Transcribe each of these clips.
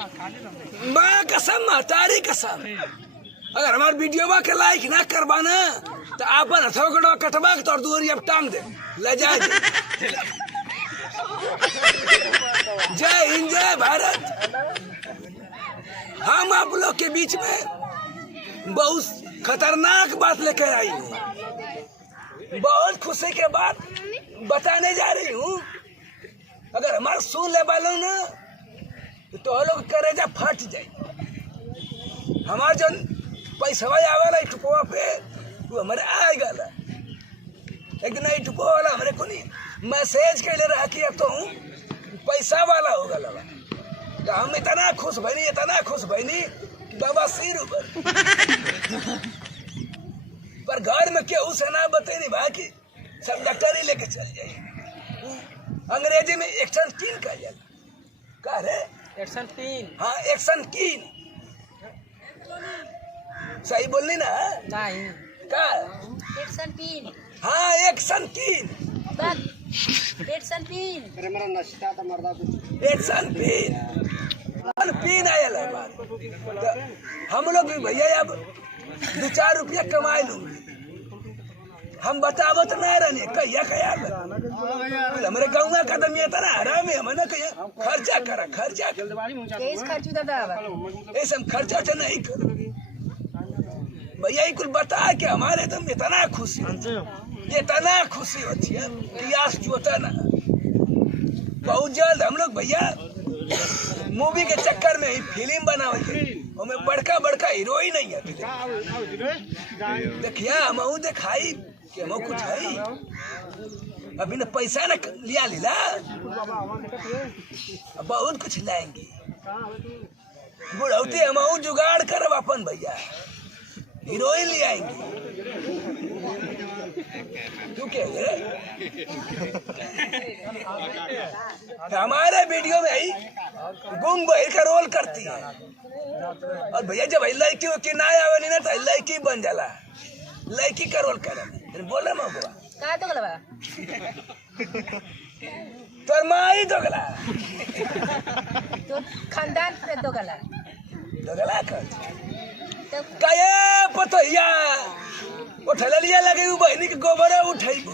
माँ कसम महतारी कसम, अगर हमारे वीडियो के लाइक ना करवाना तो आपन हथवा कटवा के तोर दूरी अब टांग दे ले जाए। जय हिंद जय भारत। हम आप लोग के बीच में बहुत खतरनाक बात लेकर आई हूँ, बहुत खुशी के बात बताने जा रही हूँ। अगर हमारा सुन ले वालों ना तो लोग करेजा फट जाए। हमारे जो पैसा आवेला टुपवा पे वो हमारे आएगा ला, लेकिन नहीं टुपवा वाला हमारे को नहीं मैसेज के ले रहा कि अब तो हूँ पैसा वाला होगा लगा। तो हम इतना खुश भैनी कि बाबा सिर ऊपर। पर घर में क्यों से ना बते नहीं बाकी सब डॉक्टर ही लेके चल जाए। अंग्रेजी में एक्शन कीन कहा जाएगा। कहा रे एक्शन कीन। हाँ एक्शन कीन सही बोलनी ना? नहीं का एक्शन कीन। हाँ एक्शन कीन एक्शन कीन। एक्शन पीन पीन आया बात। तो हम लोग भी भैया अब 2-4 रुपया कमाए लूंगे। हम बतावत ना रहने कहिया कया हमारे गाँव का कदम ये था ना आराम है हमने कहिया खर्चा करा खर्चू दादा ऐसे हम खर्चा नहीं कर भैया ही कुछ बता के हमारे दम इतना खुशी होती है कि आस जोता ना। बहुत जल्द हम लोग भैया मूवी के चक्कर में ही फिल्म बनावे हमें बड़का हीरोइन नहीं है। देखिया हम दिखाई कि हम कुछ है अभी न पैसा न लिया लीला बहुत कुछ लाएंगे। बुढ़ौती हम जुगाड़ करब अपन भैया हीरोइन ले आएंगे। तू क्या हमारे वीडियो में ही गुम बहिर का रोल करती है और भैया जब लड़की की ना आवे ना तो लड़की बन जाला, लड़की का रोल करे बोल रहा मैं का तो गलबा तोर माई तो गला तो खानदान पे तो गला कर काये पतैया उठल लिया लगे बहनी के गोबर उठेबू।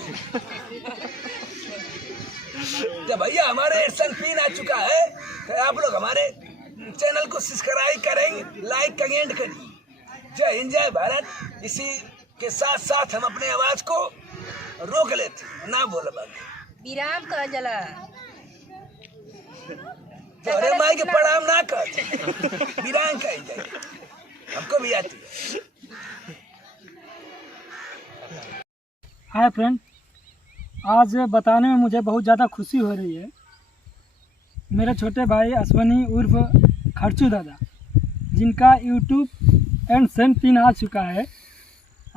जब भैया हमारे एक्शन पीन आ चुका है तो आप लोग हमारे चैनल को सब्सक्राइब करेंगे, लाइक कमेंट करिए। जय हिंद जय भारत। इसी के साथ साथ हम अपने आवाज को रोक लेते ना बोल विराम कर जला तो अरे माई के प्रणाम ना कर विराम कह जाए हमको भी आती है। हाय फ्रेंड, आज बताने में मुझे बहुत ज़्यादा खुशी हो रही है। मेरे छोटे भाई अश्वनी उर्फ खर्चू दादा जिनका यूट्यूब एंड सेंड पिन आ चुका है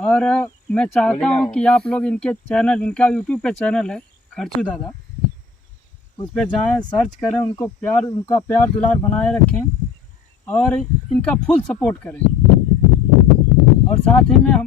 और मैं चाहता हूं कि आप लोग इनके चैनल, इनका यूट्यूब पे चैनल है खर्चू दादा, उस पर जाएं, सर्च करें, उनका प्यार दुलार बनाए रखें और इनका फुल सपोर्ट करें। और साथ ही में हम